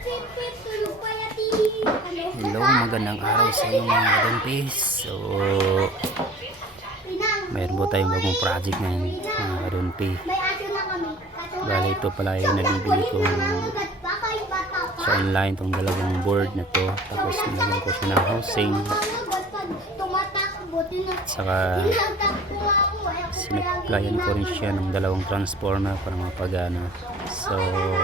Hello, magandang araw sa inyo mga kadunpis. So, mayroon po tayong bagong project ngayon mga kadunpi. Bale, ito pala yung nabibili kong sa online itong dalawang board na to. Tapos nilagyan ko siya ng housing. Saka sinapplyan ko rin siya ng dalawang transformer para mapagana. So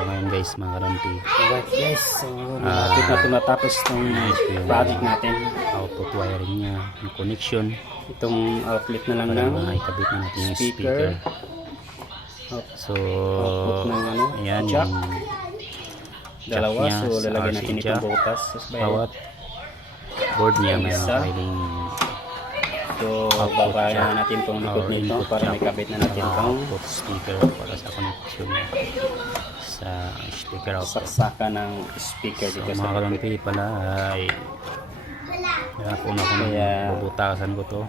ngayon guys mga kadunpi, Alright guys, so malapit na ito natapos itong project natin. Output wiring niya, yung connection. Itong outlet na lang Para ng ikabit na natin yung speaker. speaker. So Output ng ano, ayan jack. yung Dalawa, niya so sa lalagyan RC natin jack. itong butas. Bawat board niya may Isa. filing. So Output babayan jack. na natin itong likod Or nito input para jack. may kabit na natin itong Output speaker para sa connection sa speaker output. saksakan ng speaker So dito mga sa likod. kalumpi pala ay hapon ako nang Kaya, bubutasan ko to.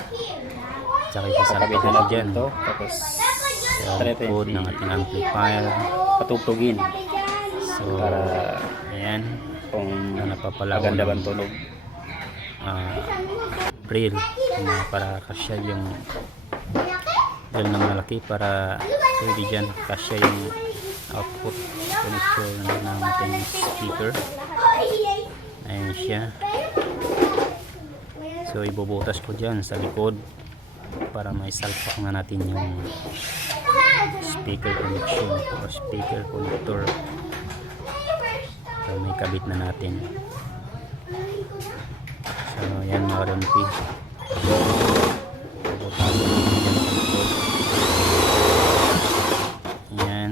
Tsaka Kakabit isasalpa na ko natin dyan ito. Tapos sa likod ng ating amplifier. patugtugin So para ayan, kung na napapala ko maganda ng bang tunog. reel na para kasya yung reel na malaki para pwede dyan kasya yung output connection ng ating speaker. Ayan siya. So ibubutas ko dyan sa likod para may salpak na natin yung speaker connection o speaker connector para may kabit na natin. So yan mga kadunpi, bubutasan ko dyan sa likod. Yan.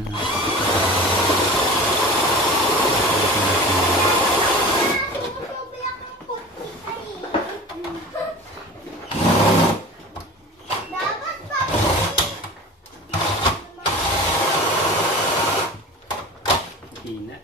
Hina.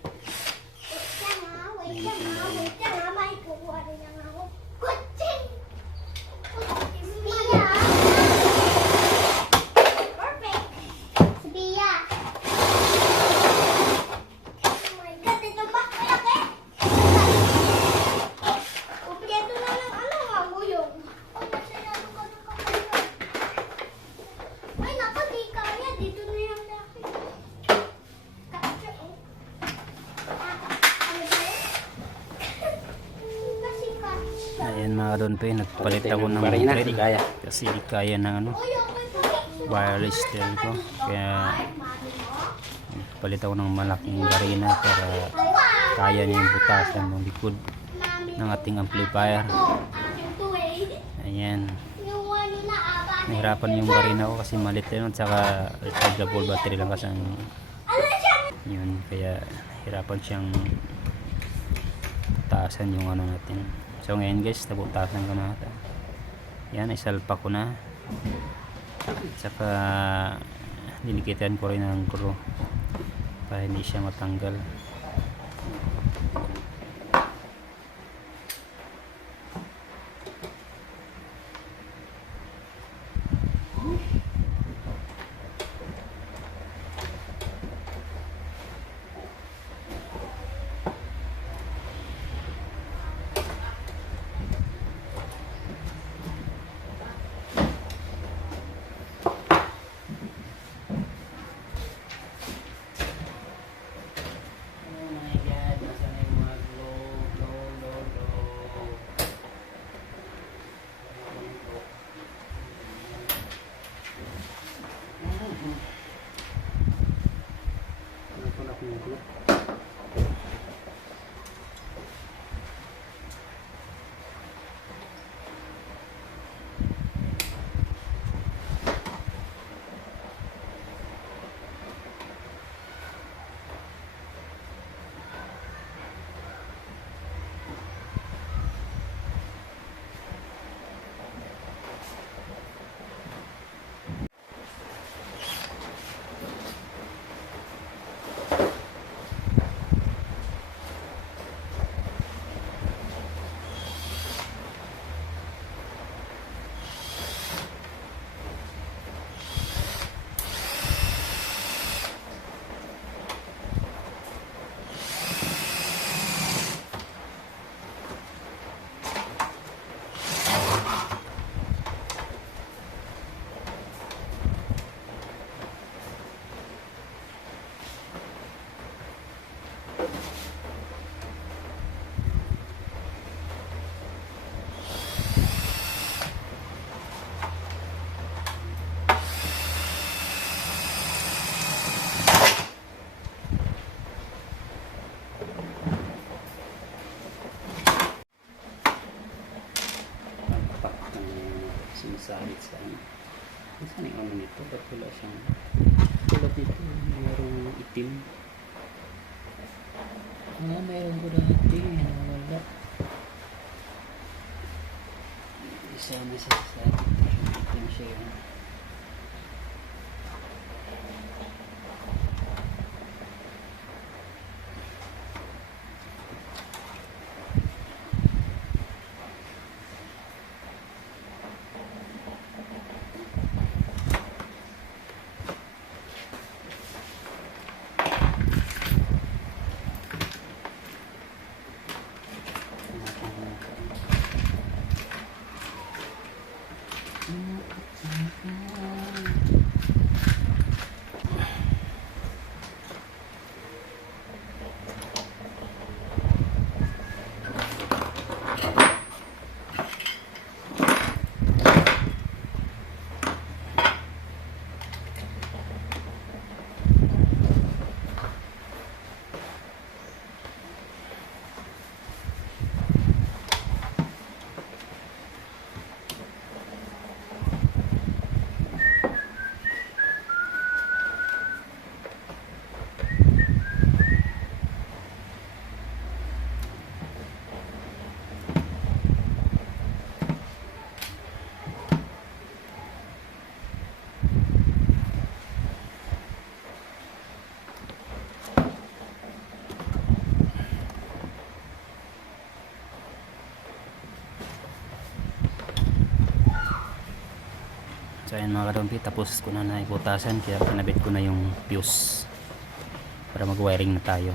Ayan mga kadunpi, nagpalit ako ng Barina, thread di kaya. kasi di kaya ng ano, wireless thread ko, kaya nagpalit ako ng malaking barina para kaya niya yung butasan ng likod ng ating amplifier. Ayan, nahirapan yung barina ko kasi malit yun at saka rechargeable battery lang kasi yun, kaya hirapan siyang butasan yung ano natin. So ngayon guys, nabutasan ko na ito. Yan, isalpa ko na. Saka dinikitan ko rin ng screw para hindi siya matanggal. nakapalit sa ano. Saan yung ano nito? Ba't wala siyang tulad nito? Mayroong itim. Mayroong ko na itim. Wala. Isama sa itim siya yun. So ayan mga kadampi, tapos ko na naibutasan kaya kinabit ko na yung fuse para mag-wiring na tayo,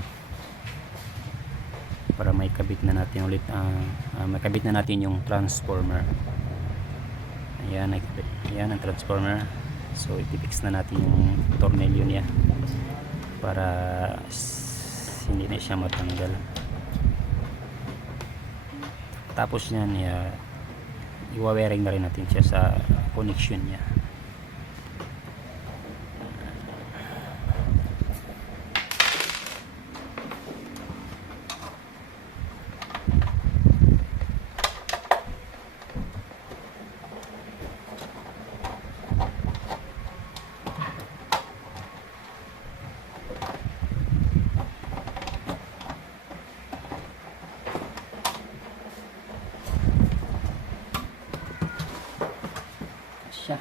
para may kabit na natin ulit, may kabit na natin yung transformer. Ayan, ayan ang transformer. So ipipix na natin yung tornilyo niya para hindi na siya matanggal. Tapos yan, i-wiring na rin natin siya sa connection niya. Siya.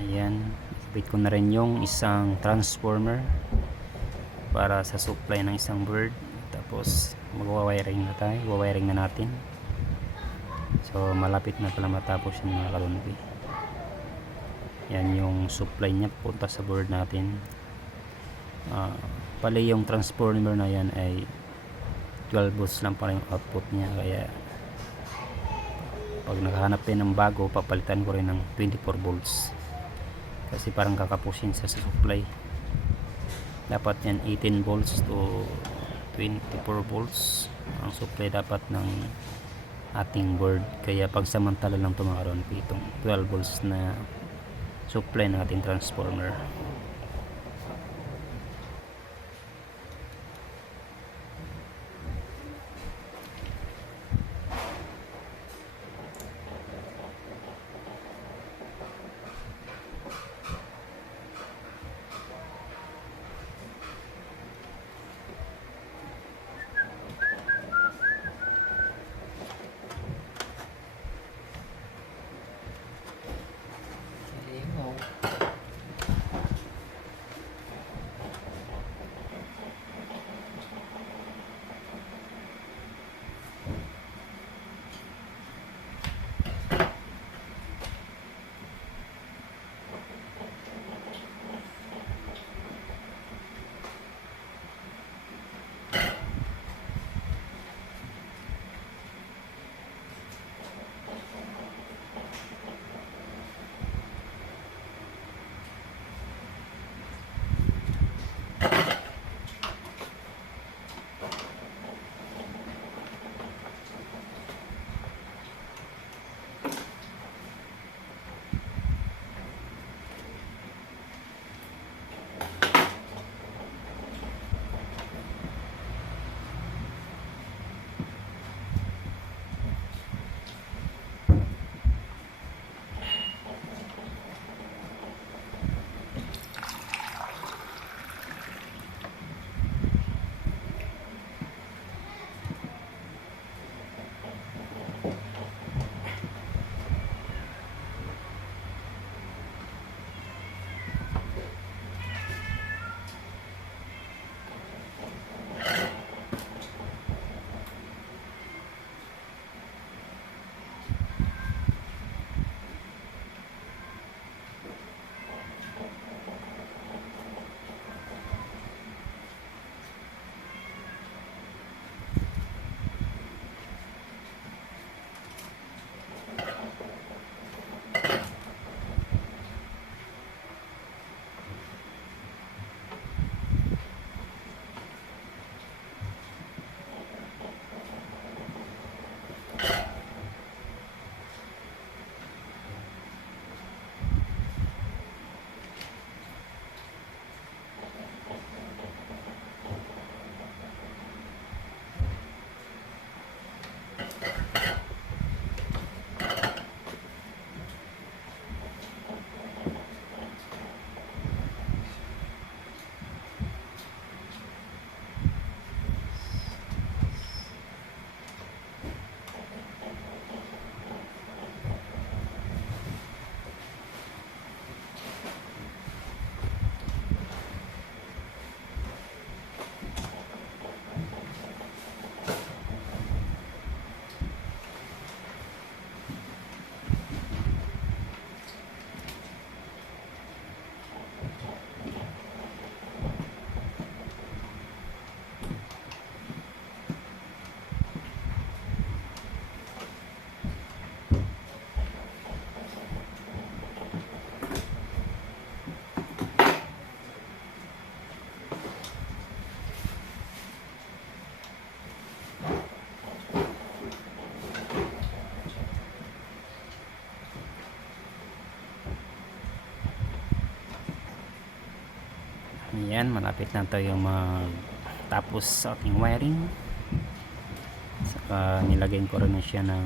Ayan, ikabit ko na rin yung isang transformer para sa supply ng isang bird. Tapos magwa-wiring na tayo, wa-wiring na natin. So malapit na pala matapos yung mga kalunbi. Yan yung supply niya punta sa bird natin. Pali yung transformer na yan ay 12 volts lang para yung output niya, kaya pag nakahanap din ng bago papalitan ko rin ng 24 volts kasi parang kakapusin sa supply. Dapat yan 18 volts to 24 volts ang supply dapat ng ating board, kaya pagsamantala lang ito mga karon, itong 12 volts na supply ng ating transformer. Yan, malapit na tayo magtapos sa ating wiring. Saka nilagyan ko rin na siya ng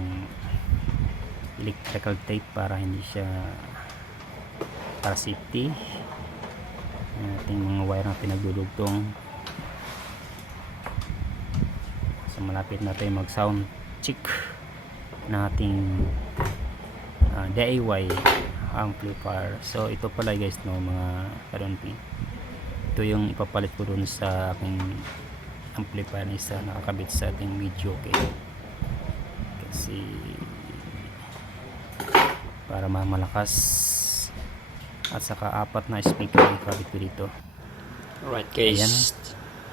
electrical tape para hindi siya, para safety. Yan ating mga wire na pinagdudugtong. So malapit na tayo mag sound check na ating DIY amplifier. So ito pala guys, no, mga kadonpi, ito yung ipapalit ko dun sa aking amplifier na isa nakakabit sa ating video, okay? Kasi para malakas at saka 4 na speaker yung kabit ko dito. Alright guys, ayan,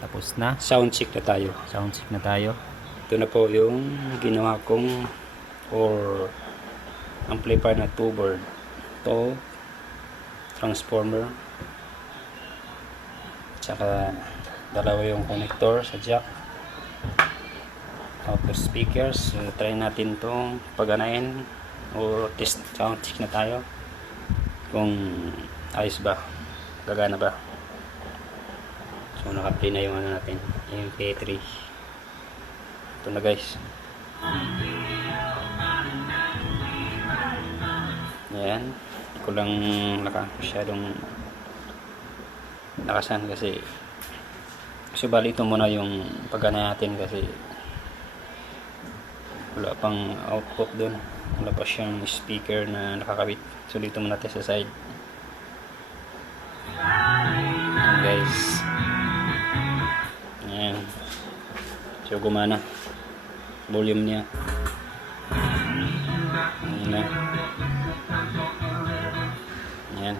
tapos na, sound check na tayo. sound check na tayo. Ito na po yung ginawa kong or amplifier na 2-board. Ito, transformer, tsaka dalawa yung connector sa jack, outer speakers. So, try natin itong paganayin o test, sound check na tayo kung ayos ba, gagana ba. So naka-play na yung ano natin, yung K3. Ito na guys. Ayan, hindi ko lang masyadong nakasan kasi bali ito muna yung pagana natin kasi wala pang output dun, wala pa siyang speaker na nakakabit. So dito muna natin sa side. Ayan guys, ayan, so gumana volume niya. Ayan na. Ayan.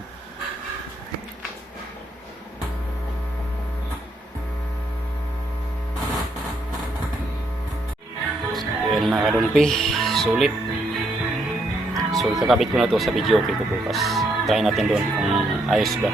Ayan mga kadunpi, sulit. So kakabit ko na to sa video, okay ko bukas. Try natin doon kung ayos ba.